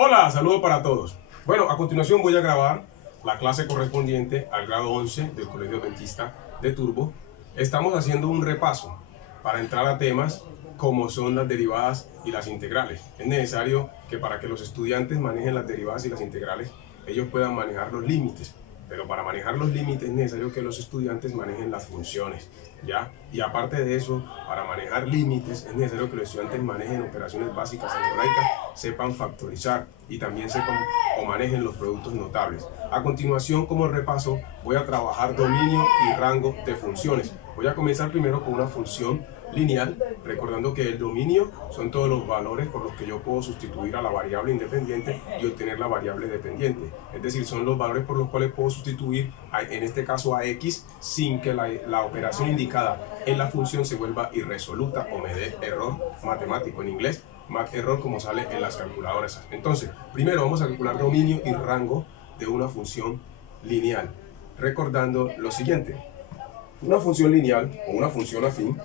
Hola, saludos para todos. Bueno, a continuación voy a grabar la clase correspondiente al grado 11 del Colegio Adventista de Turbo. Estamos haciendo un repaso para entrar a temas como son las derivadas y las integrales. Es necesario que para que los estudiantes manejen las derivadas y las integrales, ellos puedan manejar los límites. Pero para manejar los límites es necesario que los estudiantes manejen las funciones, ¿ya? Y aparte de eso, para manejar límites es necesario que los estudiantes manejen operaciones básicas algebraicas, sepan factorizar y también sepan o manejen los productos notables. A continuación, como repaso, voy a trabajar dominio y rango de funciones. Voy a comenzar primero con una función lineal, recordando que el dominio son todos los valores por los que yo puedo sustituir a la variable independiente y obtener la variable dependiente. Es decir, son los valores por los cuales puedo sustituir, en este caso a x, sin que la operación indicada en la función se vuelva irresoluta o me dé error matemático, en inglés, math error, como sale en las calculadoras. Entonces, primero vamos a calcular dominio y rango de una función lineal, recordando lo siguiente. Una función lineal o una función afín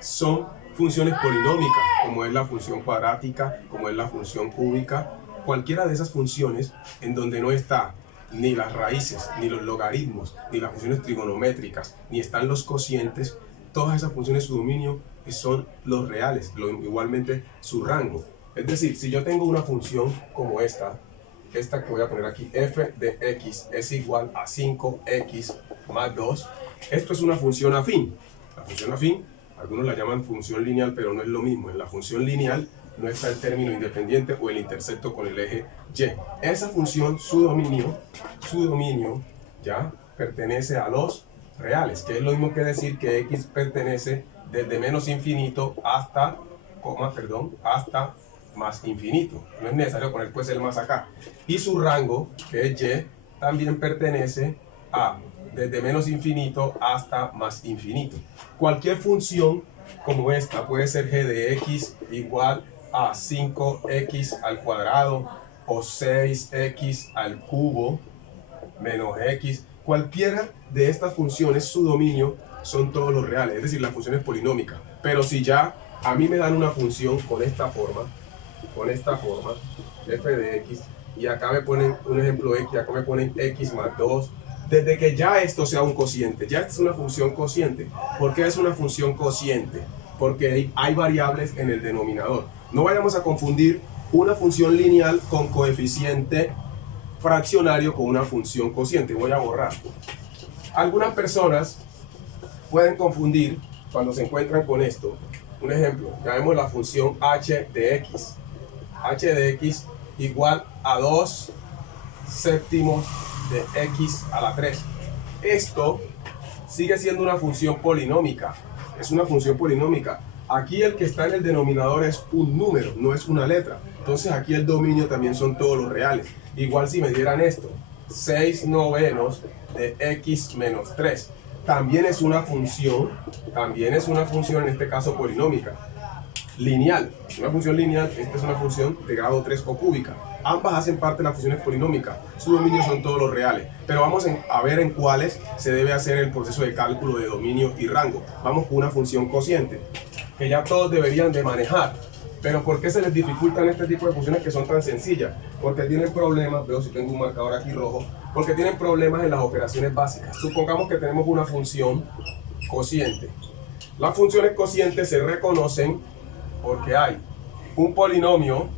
son funciones polinómicas, como es la función cuadrática, como es la función cúbica, cualquiera de esas funciones en donde no está ni las raíces, ni los logaritmos, ni las funciones trigonométricas, ni están los cocientes. Todas esas funciones, su dominio son los reales, igualmente su rango. Es decir, si yo tengo una función como esta que voy a poner aquí, f de x es igual a 5x más 2, esto es una función afín. La función afín, algunos la llaman función lineal, pero no es lo mismo. En la función lineal no está el término independiente o el intersecto con el eje y. Esa función, su dominio ya pertenece a los reales, que es lo mismo que decir que x pertenece desde menos infinito hasta, hasta más infinito. No es necesario poner pues el más acá. Y su rango, que es y, también pertenece a desde menos infinito hasta más infinito. Cualquier función como esta puede ser g de x igual a 5x al cuadrado o 6x al cubo menos x. Cualquiera de estas funciones, su dominio son todos los reales, es decir, la función es polinómica. Pero si ya a mí me dan una función con esta forma, f de x, y acá me ponen un ejemplo x, acá me ponen x más 2, desde que ya esto sea un cociente, ya es una función cociente. ¿Por qué es una función cociente? Porque hay variables en el denominador. No vayamos a confundir una función lineal con coeficiente fraccionario con una función cociente. Voy a borrar. Algunas personas pueden confundir cuando se encuentran con esto. Un ejemplo, llamemos la función h de x. h de x igual a 2 séptimos de x a la 3. Esto sigue siendo una función polinómica. Es una función polinómica. Aquí el que está en el denominador es un número, no es una letra. Entonces aquí el dominio también son todos los reales. Igual si me dieran esto, 6 novenos de x menos 3. También es una función, en este caso polinómica. Lineal. Una función lineal, esta es una función de grado 3 o cúbica. Ambas hacen parte de las funciones polinómicas. Su dominio son todos los reales. Pero vamos a ver en cuáles se debe hacer el proceso de cálculo de dominio y rango. Vamos con una función cociente, que ya todos deberían de manejar. Pero ¿por qué se les dificultan este tipo de funciones que son tan sencillas? Porque tienen problemas, veo si tengo un marcador aquí rojo, porque tienen problemas en las operaciones básicas. Supongamos que tenemos una función cociente. Las funciones cocientes se reconocen porque hay un polinomio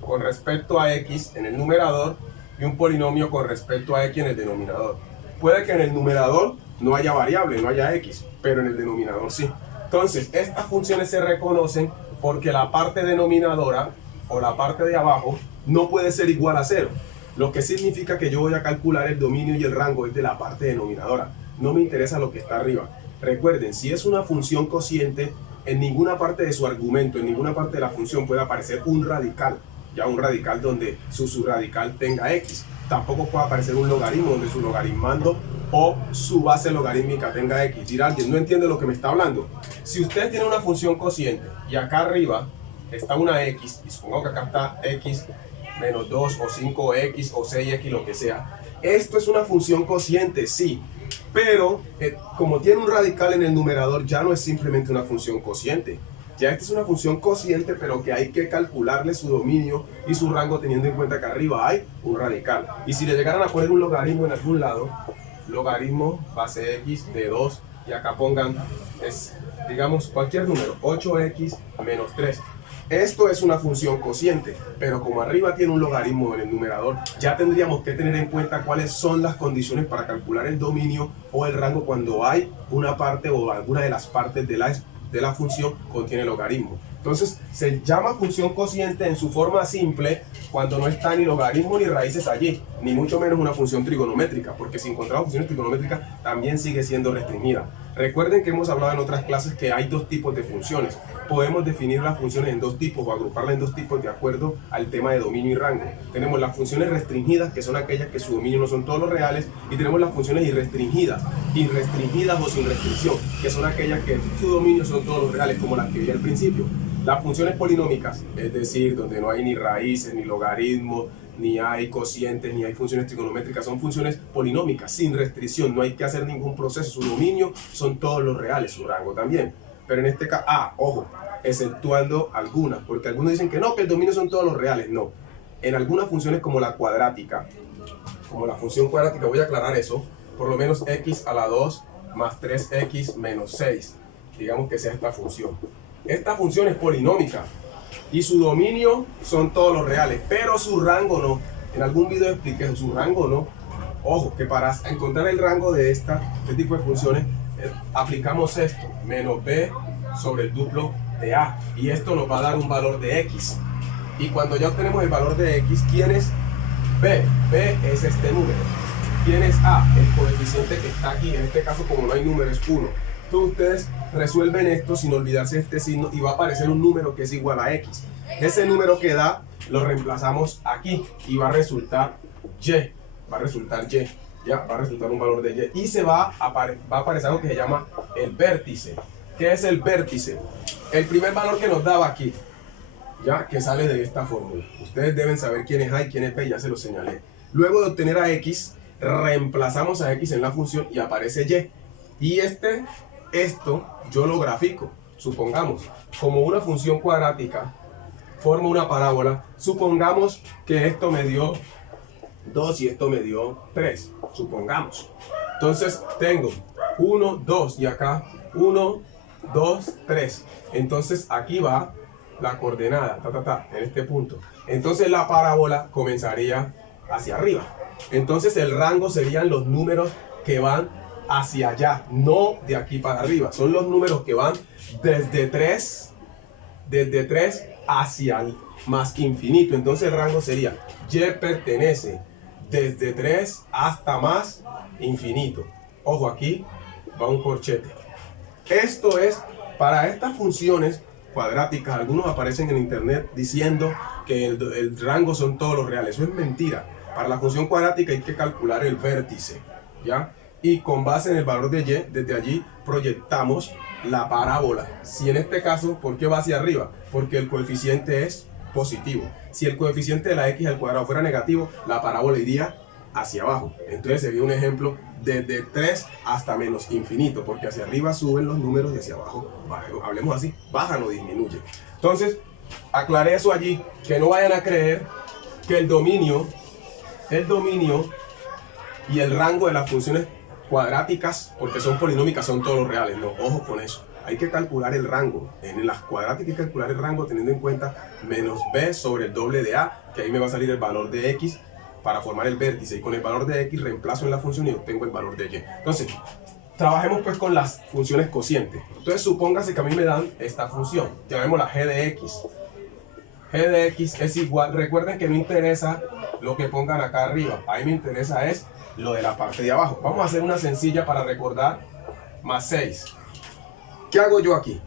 con respecto a x en el numerador y un polinomio con respecto a x en el denominador. Puede que en el numerador no haya variable, no haya x, pero en el denominador sí. Entonces, estas funciones se reconocen porque la parte denominadora o la parte de abajo no puede ser igual a 0. Lo que significa que yo voy a calcular el dominio y el rango es de la parte denominadora. No me interesa lo que está arriba. Recuerden, si es una función cociente, en ninguna parte de su argumento, en ninguna parte de la función puede aparecer un radical. Ya un radical donde su subradical tenga x. Tampoco puede aparecer un logaritmo donde su logaritmando o su base logarítmica tenga x. Dirá alguien, no entiende lo que me está hablando. Si usted tiene una función cociente y acá arriba está una x, y supongo que acá está x menos 2 o 5x o 6x, lo que sea. Esto es una función cociente, sí. Pero como tiene un radical en el numerador, ya no es simplemente una función cociente. Ya esta es una función cociente, pero que hay que calcularle su dominio y su rango teniendo en cuenta que arriba hay un radical. Y si le llegaran a poner un logaritmo en algún lado, logaritmo base x de 2, y acá pongan, digamos, cualquier número, 8x menos 3. Esto es una función cociente, pero como arriba tiene un logaritmo en el numerador, ya tendríamos que tener en cuenta cuáles son las condiciones para calcular el dominio o el rango cuando hay una parte o alguna de las partes de la función contiene logaritmo. Entonces se llama función cociente en su forma simple cuando no está ni logaritmo ni raíces allí, ni mucho menos una función trigonométrica, porque si encontramos funciones trigonométricas también sigue siendo restringida. Recuerden que hemos hablado en otras clases que hay dos tipos de funciones. Podemos definir las funciones en dos tipos o agruparlas en dos tipos de acuerdo al tema de dominio y rango. Tenemos las funciones restringidas, que son aquellas que su dominio no son todos los reales, y tenemos las funciones irrestringidas o sin restricción, que son aquellas que su dominio son todos los reales, como las que vi al principio. Las funciones polinómicas, es decir, donde no hay ni raíces, ni logaritmos, ni hay cocientes, ni hay funciones trigonométricas, son funciones polinómicas, sin restricción, no hay que hacer ningún proceso, su dominio son todos los reales, su rango también. Pero en este caso, ojo, exceptuando algunas, porque algunos dicen que no, que el dominio son todos los reales, no. En algunas funciones como la cuadrática, como la función cuadrática, voy a aclarar eso, por lo menos x a la 2 más 3x menos 6, digamos que sea esta función. Esta función es polinómica y su dominio son todos los reales, pero su rango no. En algún video expliqué su rango no. Ojo, que para encontrar el rango de este tipo de funciones, aplicamos esto, menos b sobre el duplo de a, y esto nos va a dar un valor de x. Y cuando ya obtenemos el valor de x, ¿quién es b? B es este número. ¿Quién es a? El coeficiente que está aquí. En este caso, como no hay número, es 1. Entonces ustedes resuelven esto sin olvidarse de este signo y va a aparecer un número que es igual a x. Ese número que da lo reemplazamos aquí y va a resultar y. Va a resultar y. Ya, va a resultar un valor de y. Y se va a aparecer algo que se llama el vértice. ¿Qué es el vértice? El primer valor que nos daba aquí, ya, que sale de esta fórmula. Ustedes deben saber quién es a y quién es b, ya se lo señalé. Luego de obtener a x, reemplazamos a x en la función y aparece y. Y esto yo lo grafico. Supongamos, como una función cuadrática forma una parábola, supongamos que esto me dio 2 y esto me dio 3, supongamos. Entonces tengo 1, 2 y acá 1, 2, 3. Entonces aquí va la coordenada, en este punto. Entonces la parábola comenzaría hacia arriba. Entonces el rango serían los números que van hacia allá, no de aquí para arriba. Son los números que van desde 3 hacia el más infinito. Entonces el rango sería y pertenece desde 3 hasta más infinito. Ojo, aquí va un corchete. Esto es para estas funciones cuadráticas. Algunos aparecen en internet diciendo que el rango son todos los reales. Eso es mentira. Para la función cuadrática hay que calcular el vértice, ¿ya? Y con base en el valor de y, desde allí proyectamos la parábola. Si en este caso, ¿por qué va hacia arriba? Porque el coeficiente es positivo. Si el coeficiente de la x al cuadrado fuera negativo, la parábola iría hacia abajo. Entonces sería un ejemplo desde 3 hasta menos infinito, porque hacia arriba suben los números y hacia abajo, hablemos así, bajan o disminuyen. Entonces, aclaré eso allí, que no vayan a creer que el dominio y el rango de las funciones cuadráticas, porque son polinómicas, son todos los reales. No, ojo con eso. Hay que calcular el rango. En las cuadráticas hay que calcular el rango teniendo en cuenta menos b sobre el doble de a, que ahí me va a salir el valor de x para formar el vértice. Y con el valor de x reemplazo en la función y obtengo el valor de y. Entonces, trabajemos pues con las funciones cocientes. Entonces, supóngase que a mí me dan esta función. Llamémosla g de x. G de x es igual. Recuerden que no interesa lo que pongan acá arriba. Ahí me interesa es lo de la parte de abajo. Vamos a hacer una sencilla para recordar. Más 6. ¿Qué hago yo aquí?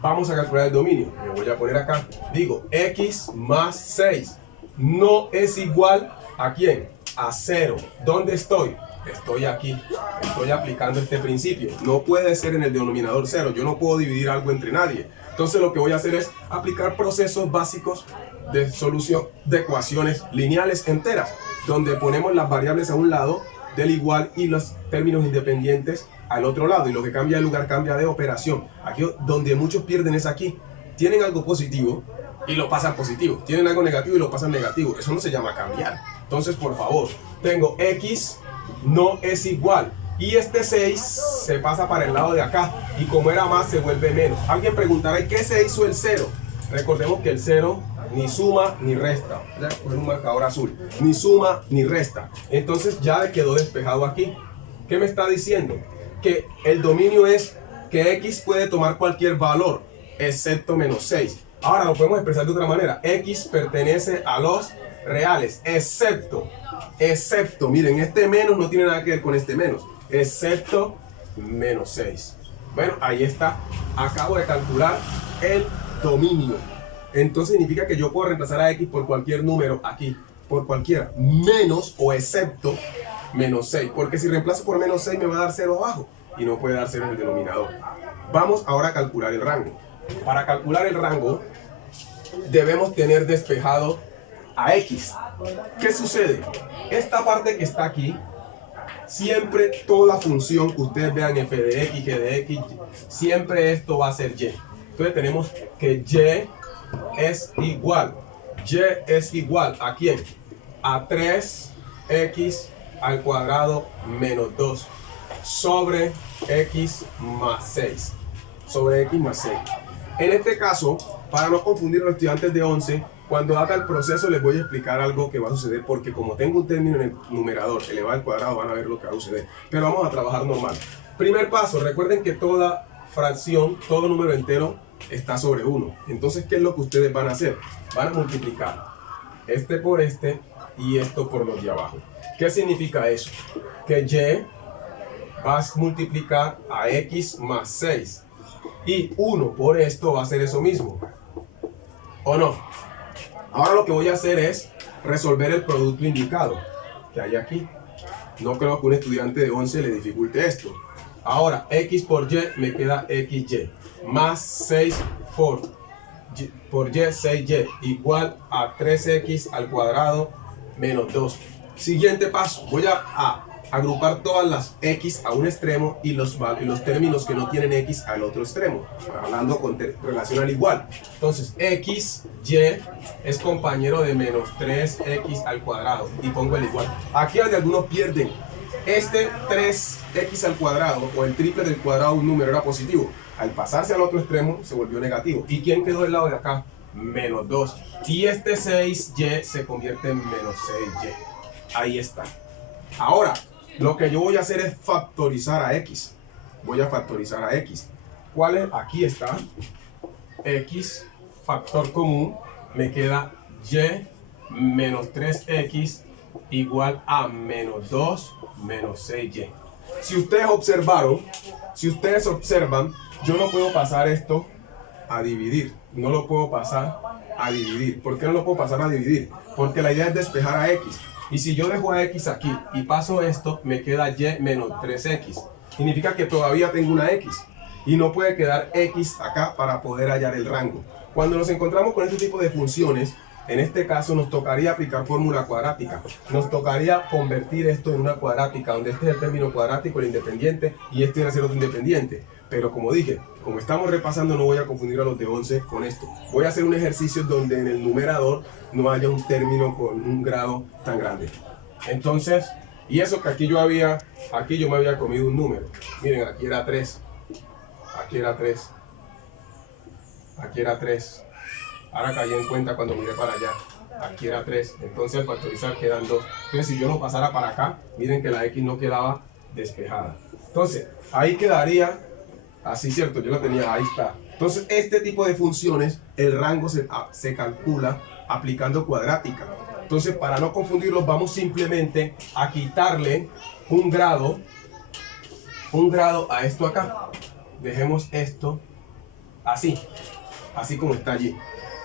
Vamos a calcular el dominio. Me voy a poner acá. Digo, x más 6 no es igual ¿a quién? A 0. ¿Dónde estoy? Estoy aquí. Estoy aplicando este principio. No puede ser en el denominador 0. Yo no puedo dividir algo entre nadie. Entonces lo que voy a hacer es aplicar procesos básicos de solución de ecuaciones lineales enteras, donde ponemos las variables a un lado del igual y los términos independientes al otro lado, y lo que cambia de lugar cambia de operación. Aquí donde muchos pierden es aquí. tienen algo positivo y lo pasan positivo, tienen algo negativo y lo pasan negativo. Eso no se llama cambiar. Entonces, por favor, tengo x no es igual. Y este 6 se pasa para el lado de acá. Y como era más, se vuelve menos. Alguien preguntará, ¿y qué se hizo el 0? Recordemos que el 0 ni suma ni resta. Voy a coger un marcador azul. Ni suma ni resta. Entonces ya quedó despejado aquí. ¿Qué me está diciendo? Que el dominio es que x puede tomar cualquier valor, excepto menos 6. Ahora lo podemos expresar de otra manera. X pertenece a los reales, excepto, miren, este menos no tiene nada que ver con este menos, excepto menos 6. Bueno, ahí está. Acabo de calcular el dominio. Entonces significa que yo puedo reemplazar a x por cualquier número aquí, por cualquiera, menos o excepto menos 6. Porque si reemplazo por menos 6 me va a dar 0 abajo y no puede dar 0 en el denominador. Vamos ahora a calcular el rango. Para calcular el rango debemos tener despejado a x. ¿Qué sucede? Esta parte que está aquí, siempre toda función que ustedes vean f de x, g de x, siempre esto va a ser y. Entonces tenemos que y es igual. Y es igual ¿a quién? A 3x al cuadrado menos 2 sobre x más 6. Sobre x más 6. En este caso, para no confundir a los estudiantes de 11, cuando haga el proceso les voy a explicar algo que va a suceder, porque como tengo un término en el numerador elevado al cuadrado, van a ver lo que va a suceder. Pero vamos a trabajar normal. Primer paso, recuerden que toda fracción, todo número entero está sobre 1. Entonces, ¿qué es lo que ustedes van a hacer? Van a multiplicar este por este y esto por los de abajo. ¿Qué significa eso? Que y vas a multiplicar a x más 6. Y 1 por esto va a ser eso mismo. ¿O no? Ahora lo que voy a hacer es resolver el producto indicado que hay aquí. No creo que un estudiante de 11 le dificulte esto. Ahora, x por y me queda xy. Más 6 por y, 6y. Igual a 3x al cuadrado menos 2. Siguiente paso. Voy a agrupar todas las x a un extremo y los términos que no tienen x al otro extremo, hablando con relación al igual. Entonces x, y es compañero de menos 3x al cuadrado y pongo el igual. Aquí donde algunos pierden, este 3x al cuadrado o el triple del cuadrado de un número era positivo. Al pasarse al otro extremo se volvió negativo. ¿Y quién quedó del lado de acá? Menos 2. Y este 6y se convierte en menos 6y. Ahí está. Ahora, lo que yo voy a hacer es factorizar a x. Voy a factorizar a x. ¿Cuál es? Aquí está. X, factor común, me queda y menos 3x igual a menos 2 menos 6y. Si ustedes observan, yo no puedo pasar esto a dividir. No lo puedo pasar a dividir. ¿Por qué no lo puedo pasar a dividir? Porque la idea es despejar a x. Y si yo dejo a x aquí y paso esto, me queda y menos 3x. Significa que todavía tengo una x. Y no puede quedar x acá para poder hallar el rango. Cuando nos encontramos con este tipo de funciones, en este caso nos tocaría aplicar fórmula cuadrática. Nos tocaría convertir esto en una cuadrática, donde este es el término cuadrático, el independiente, y este viene a ser otro independiente. Pero como dije, como estamos repasando, no voy a confundir a los de 11 con esto. Voy a hacer un ejercicio donde en el numerador no haya un término con un grado tan grande. Entonces, y eso que aquí yo me había comido un número. Miren, aquí era 3. Aquí era 3. Aquí era 3. Ahora caí en cuenta cuando miré para allá. Aquí era 3. Entonces al factorizar quedan 2. Entonces si yo lo pasara para acá, miren que la x no quedaba despejada. Entonces, ahí quedaría así, ¿cierto? Yo lo tenía, ahí está. Entonces, este tipo de funciones, el rango se calcula aplicando cuadrática. Entonces, para no confundirlos, vamos simplemente a quitarle un grado a esto acá. Dejemos esto así como está allí.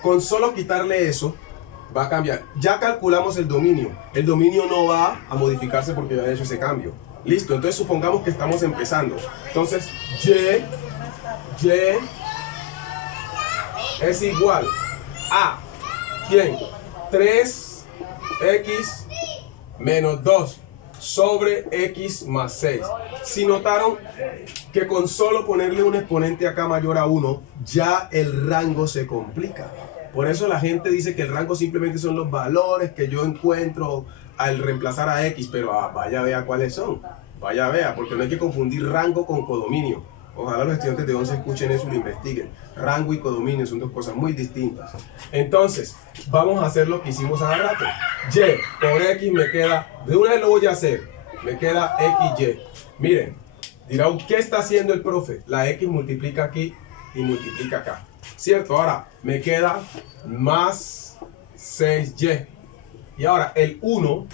Con solo quitarle eso, va a cambiar. Ya calculamos el dominio. El dominio no va a modificarse porque ya he hecho ese cambio. Listo, entonces supongamos que estamos empezando. Entonces, y es igual a ¿quién? 3x menos 2 sobre x más 6. Si notaron que con solo ponerle un exponente acá mayor a 1, ya el rango se complica. Por eso la gente dice que el rango simplemente son los valores que yo encuentro al reemplazar a x, pero vaya vea cuáles son. Vaya vea, porque no hay que confundir rango con codominio. Ojalá los estudiantes de 11 escuchen eso y lo investiguen. Rango y codominio son dos cosas muy distintas. Entonces, vamos a hacer lo que hicimos hace rato. Y por x me queda, de una vez lo voy a hacer, me queda xy. Miren, dirán, ¿qué está haciendo el profe? La x multiplica aquí y multiplica acá. ¿Cierto? Ahora me queda más 6y. Y ahora el 1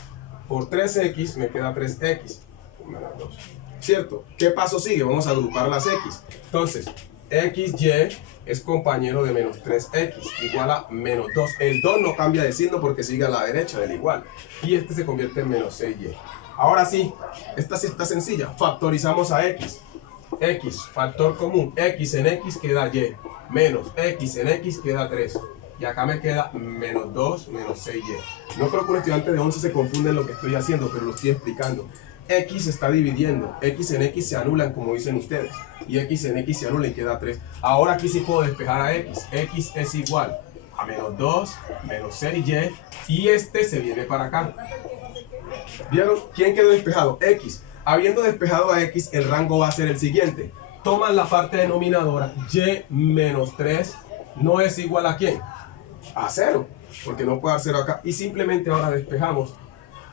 por 3x me queda 3x. Menos 2. ¿Cierto? ¿Qué paso sigue? Vamos a agrupar las x. Entonces, xy es compañero de menos 3x, igual a menos 2. El 2 no cambia de signo porque sigue a la derecha del igual. Y este se convierte en menos 6y. Ahora sí, esta sí está sencilla. Factorizamos a x. X, factor común. X en x queda y. Menos x en x queda 3. Y acá me queda menos 2, menos 6y. No creo que un estudiante de 11 se confunda en lo que estoy haciendo, pero lo estoy explicando. X se está dividiendo, x en x se anulan como dicen ustedes, y x en x se anula y queda 3. Ahora aquí sí puedo despejar a x. X es igual a menos 2, menos 6y, y este se viene para acá. ¿Vieron? ¿Quién quedó despejado? X. Habiendo despejado a x, el rango va a ser el siguiente. Toman la parte denominadora, y menos 3 no es igual a ¿quién? A 0, porque no puede dar 0 acá, y simplemente ahora despejamos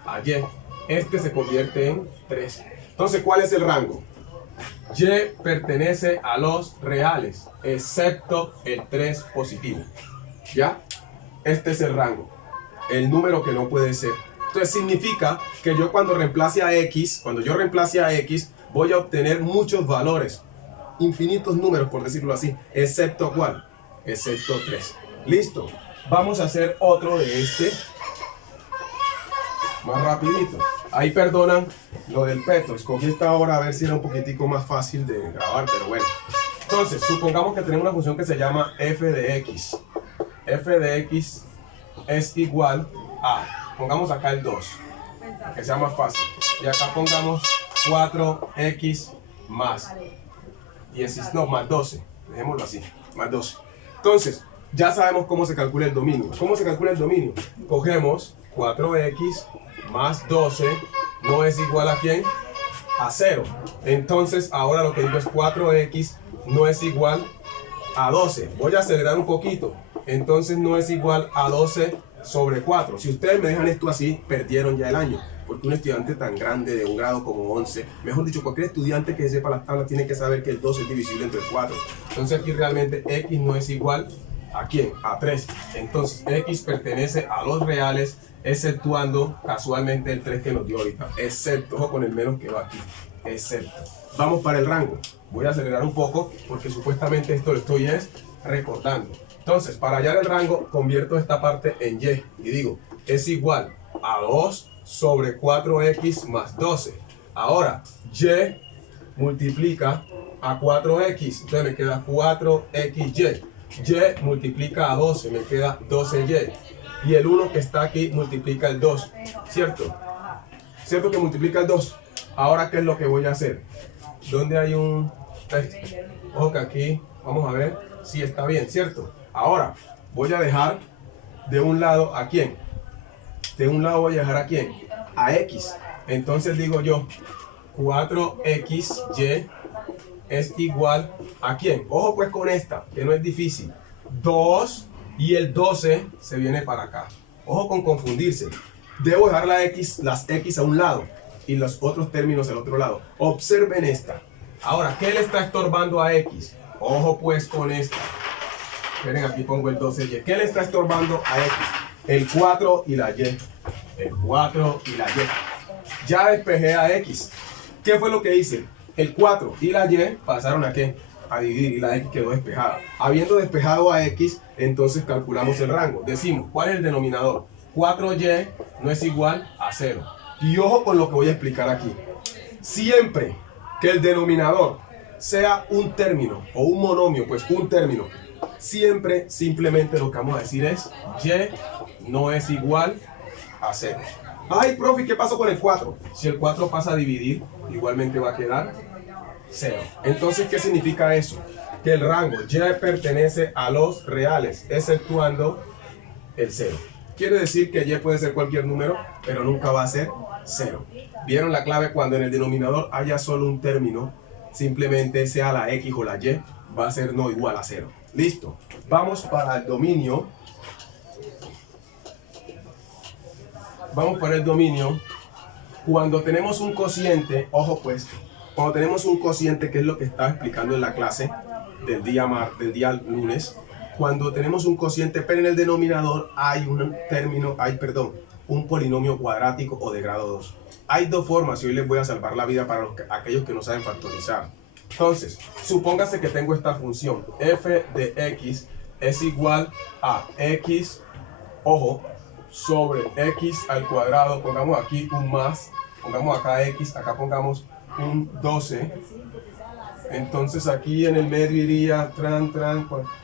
a y. Este se convierte en 3. Entonces, ¿cuál es el rango? Y pertenece a los reales, excepto el 3 positivo. ¿Ya? Este es el rango. El número que no puede ser. Entonces, significa que yo cuando reemplace a x, voy a obtener muchos valores. Infinitos números, por decirlo así. Excepto ¿cuál? Excepto 3. Listo. Vamos a hacer otro de este. Más rapidito. Ahí perdonan lo del peto. Escogí esta hora a ver si era un poquitico más fácil de grabar, pero bueno. Entonces, supongamos que tenemos una función que se llama f de x. F de x es igual a, pongamos acá el 2, que sea más fácil. Y acá pongamos 4x más 10, no, más 12. Dejémoslo así, más 12. Entonces, ya sabemos cómo se calcula el dominio. ¿Cómo se calcula el dominio? Cogemos 4x más 12 no es igual a ¿quién? A 0. Entonces ahora lo que digo es 4x no es igual a 12. Voy a acelerar un poquito. Entonces no es igual a 12 sobre 4. Si ustedes me dejan esto así, perdieron ya el año. Porque un estudiante tan grande de un grado como 11, mejor dicho, cualquier estudiante que sepa las tablas tiene que saber que el 12 es divisible entre 4. Entonces aquí realmente x no es igual ¿a quién? A 3. Entonces x pertenece a los reales, exceptuando casualmente el 3 que nos dio ahorita. Excepto, ojo con el menos que va aquí. Excepto. Vamos para el rango. Voy a acelerar un poco porque supuestamente esto lo estoy recordando. Entonces, para hallar el rango, convierto esta parte en y. Y digo, es igual a 2 sobre 4x más 12. Ahora, y multiplica a 4x. Entonces me queda 4xy. Y multiplica a 12, me queda 12y. Y el 1 que está aquí multiplica el 2, ¿cierto? ¿Cierto que multiplica el 2? Ahora, ¿qué es lo que voy a hacer? ¿Dónde hay un texto? Ojo que aquí, vamos a ver si está bien, ¿cierto? Ahora, voy a dejar de un lado ¿a quién? De un lado voy a dejar ¿a quién? A x. Entonces digo yo, 4xy es igual ¿a quién? Ojo pues con esta, que no es difícil. 2 y el 12 se viene para acá. Ojo con confundirse. Debo dejar las x a un lado y los otros términos al otro lado. Observen esta. Ahora, ¿qué le está estorbando a x? Ojo pues con esta. Miren, aquí pongo el 12y. ¿Qué le está estorbando a x? El 4 y la y. El 4 y la y. Ya despejé a x. ¿Qué fue lo que hice? El 4 y la y pasaron a ¿qué? A dividir y la x quedó despejada. Habiendo despejado a x, entonces calculamos el rango. Decimos, ¿cuál es el denominador? 4y no es igual a 0. Y ojo con lo que voy a explicar aquí. Siempre que el denominador sea un término o un monomio, pues un término, siempre simplemente lo que vamos a decir es y no es igual a 0. Ay, profe, ¿qué pasó con el 4? Si el 4 pasa a dividir, igualmente va a quedar 0. Entonces, ¿qué significa eso? Que el rango Y pertenece a los reales, exceptuando el 0. Quiere decir que Y puede ser cualquier número, pero nunca va a ser 0. ¿Vieron la clave? Cuando en el denominador haya solo un término, simplemente sea la X o la Y, va a ser no igual a 0. Listo. Vamos para el dominio. Vamos para el dominio. Cuando tenemos un cociente, ojo pues, cuando tenemos un cociente, que es lo que estaba explicando en la clase del día lunes, cuando tenemos un cociente, pero en el denominador hay un polinomio cuadrático o de grado 2. Hay dos formas y hoy les voy a salvar la vida para aquellos que no saben factorizar. Entonces, supóngase que tengo esta función, f de x es igual a x, ojo, sobre x al cuadrado, pongamos aquí un más, pongamos acá x, acá pongamos un 12, entonces aquí en el medio iría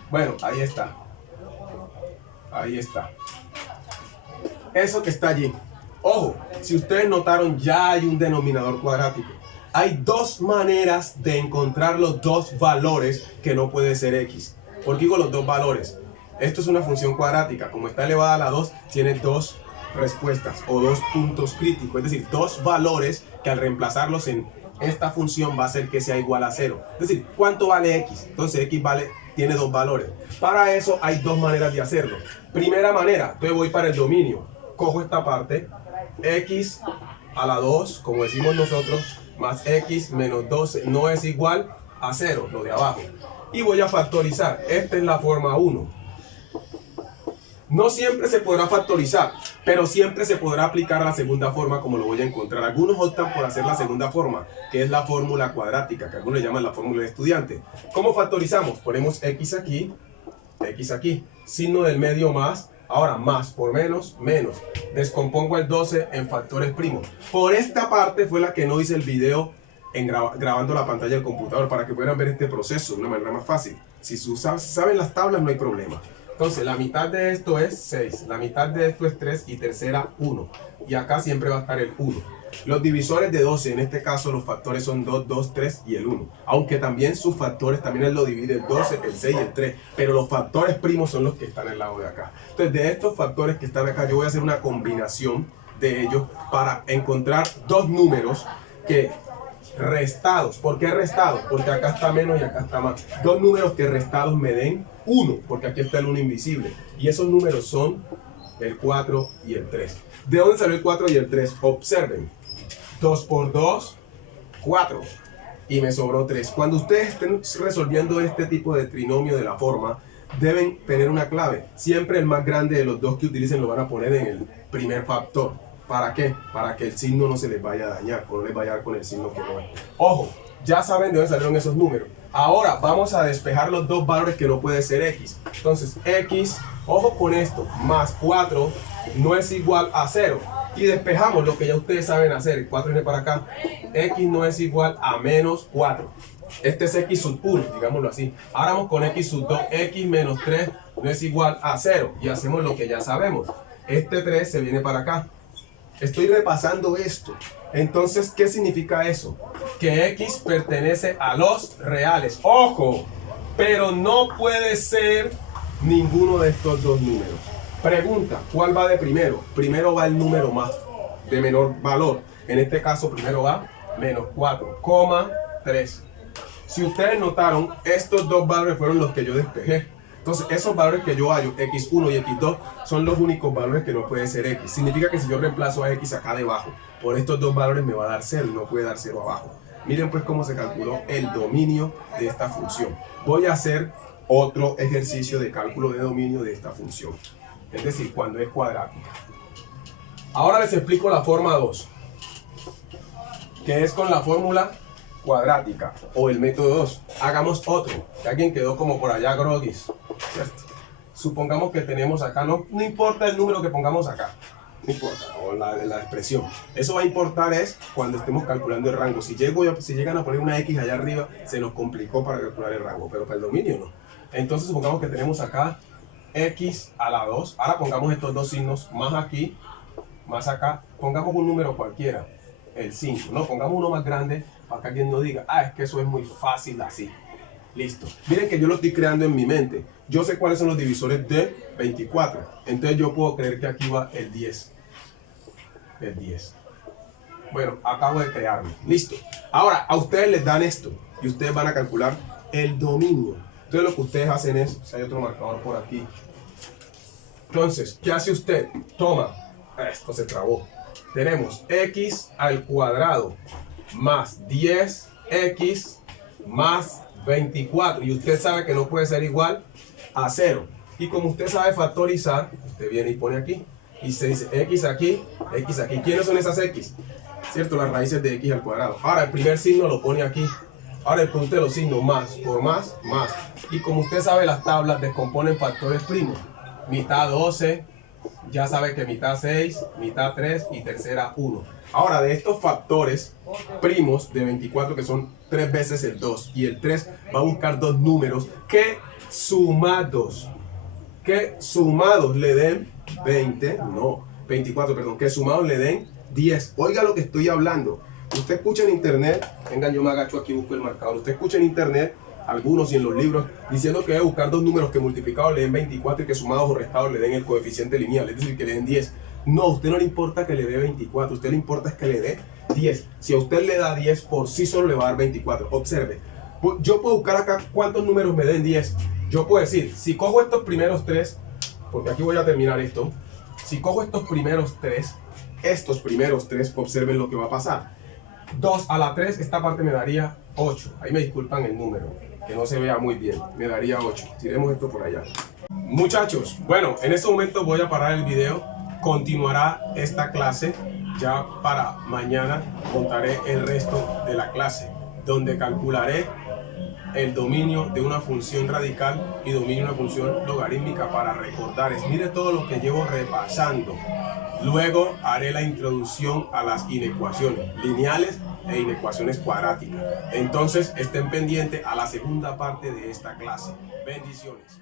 bueno, ahí está, eso que está allí. Ojo, si ustedes notaron, ya hay un denominador cuadrático. Hay dos maneras de encontrar los dos valores que no puede ser x. ¿Por qué digo los dos valores? Esto es una función cuadrática. Como está elevada a la 2, tiene dos respuestas o dos puntos críticos. Es decir, dos valores que al reemplazarlos en esta función va a hacer que sea igual a 0. Es decir, ¿cuánto vale x? Entonces x tiene dos valores. Para eso hay dos maneras de hacerlo. Primera manera, entonces voy para el dominio. Cojo esta parte, x a la 2, como decimos nosotros, más x menos 12 no es igual a 0, lo de abajo. Y voy a factorizar. Esta es la forma 1. No siempre se podrá factorizar, pero siempre se podrá aplicar a la segunda forma, como lo voy a encontrar. Algunos optan por hacer la segunda forma, que es la fórmula cuadrática, que algunos llaman la fórmula de estudiante. ¿Cómo factorizamos? Ponemos x aquí, signo del medio más. Ahora, más por menos, menos. Descompongo el 12 en factores primos. Por esta parte fue la que no hice el video grabando la pantalla del computador, para que puedan ver este proceso de una manera más fácil. Si saben las tablas, no hay problema. Entonces, la mitad de esto es 6, la mitad de esto es 3 y tercera 1. Y acá siempre va a estar el 1. Los divisores de 12, en este caso los factores son 2, 2, 3 y el 1. Aunque también sus factores, también él lo divide el 12, el 6 y el 3. Pero los factores primos son los que están al lado de acá. Entonces, de estos factores que están acá, yo voy a hacer una combinación de ellos para encontrar dos números que restados. ¿Por qué restados? Porque acá está menos y acá está más. Dos números que restados me den 1, porque aquí está el 1 invisible. Y esos números son el 4 y el 3. ¿De dónde salió el 4 y el 3? Observen. 2 por 2, 4. Y me sobró 3. Cuando ustedes estén resolviendo este tipo de trinomio de la forma, deben tener una clave. Siempre el más grande de los dos que utilicen lo van a poner en el primer factor. ¿Para qué? Para que el signo no se les vaya a dañar, o no les vaya a dar con el signo que no es. Ojo, ya saben de dónde salieron esos números. Ahora vamos a despejar los dos valores que no puede ser x. Entonces, x, ojo con esto, más 4 no es igual a 0. Y despejamos lo que ya ustedes saben hacer. El 4 viene para acá. X no es igual a menos 4. Este es x sub 1, digámoslo así. Ahora vamos con x sub 2. X menos 3 no es igual a 0. Y hacemos lo que ya sabemos. Este 3 se viene para acá. Estoy repasando esto. Entonces, ¿qué significa eso? Que x pertenece a los reales. ¡Ojo! Pero no puede ser ninguno de estos dos números. Pregunta, ¿cuál va de primero? Primero va el número más, de menor valor. En este caso, primero va menos 4,3. Si ustedes notaron, estos dos valores fueron los que yo despejé. Entonces, esos valores que yo hallo, x1 y x2, son los únicos valores que no pueden ser x. Significa que si yo reemplazo a x acá debajo, por estos dos valores me va a dar 0 y no puede dar 0 abajo. Miren pues cómo se calculó el dominio de esta función. Voy a hacer otro ejercicio de cálculo de dominio de esta función. Es decir, cuando es cuadrática. Ahora les explico la forma 2, que es con la fórmula cuadrática o el método 2. Hagamos otro, que alguien quedó como por allá groguis, ¿cierto? Supongamos que tenemos acá, no importa el número que pongamos acá, no importa, o la expresión. Eso va a importar es cuando estemos calculando el rango. Si llegan a poner una X allá arriba, se nos complicó para calcular el rango, pero para el dominio no. Entonces supongamos que tenemos acá X a la 2. Ahora pongamos estos dos signos más aquí más acá, pongamos un número cualquiera, el 5, no, pongamos uno más grande para que alguien no diga, ah, es que eso es muy fácil así. Listo. Miren que yo lo estoy creando en mi mente. Yo sé cuáles son los divisores de 24. Entonces yo puedo creer que aquí va el 10. El 10. Bueno, acabo de crearlo. Listo. Ahora, a ustedes les dan esto y ustedes van a calcular el dominio. Entonces lo que ustedes hacen es, si hay otro marcador por aquí. Entonces, ¿qué hace usted? Toma. Esto se trabó. Tenemos x al cuadrado más 10x más 24. Y usted sabe que no puede ser igual a 0. Y como usted sabe factorizar, usted viene y pone aquí. Y se dice x aquí, x aquí. ¿Quiénes son esas x? ¿Cierto? Las raíces de x al cuadrado. Ahora el primer signo lo pone aquí. Ahora el producto de los signos más por más, más. Y como usted sabe, las tablas descomponen factores primos. Mitad 12, ya sabe que mitad 6, mitad 3 y tercera 1. Ahora de estos factores primos de 24, que son 3 veces el 2 y el 3, va a buscar dos números que sumados le den 20, no, 24, perdón, que sumados le den 10. Oiga lo que estoy hablando. Usted escucha en internet, vengan, yo me agacho aquí y busco el marcador. Usted escucha en internet, algunos y en los libros, diciendo que debe buscar dos números que multiplicados le den 24 y que sumados o restados le den el coeficiente lineal, es decir, que le den 10. No, a usted no le importa que le dé 24, a usted le importa es que le dé 10. Si a usted le da 10, por sí solo le va a dar 24. Observe, yo puedo buscar acá cuántos números me den 10. Yo puedo decir, si cojo estos primeros 3, porque aquí voy a terminar esto, si cojo estos primeros 3, observen lo que va a pasar. 2 a la 3, esta parte me daría 8. Ahí me disculpan el número, que no se vea muy bien. Me daría 8. Tiremos esto por allá. Muchachos, bueno, en este momento voy a parar el video. Continuará esta clase. Ya para mañana montaré el resto de la clase, donde calcularé el dominio de una función radical y dominio de una función logarítmica para recordar. Mire todo lo que llevo repasando. Luego haré la introducción a las inecuaciones lineales e inecuaciones cuadráticas. Entonces estén pendientes a la segunda parte de esta clase. Bendiciones.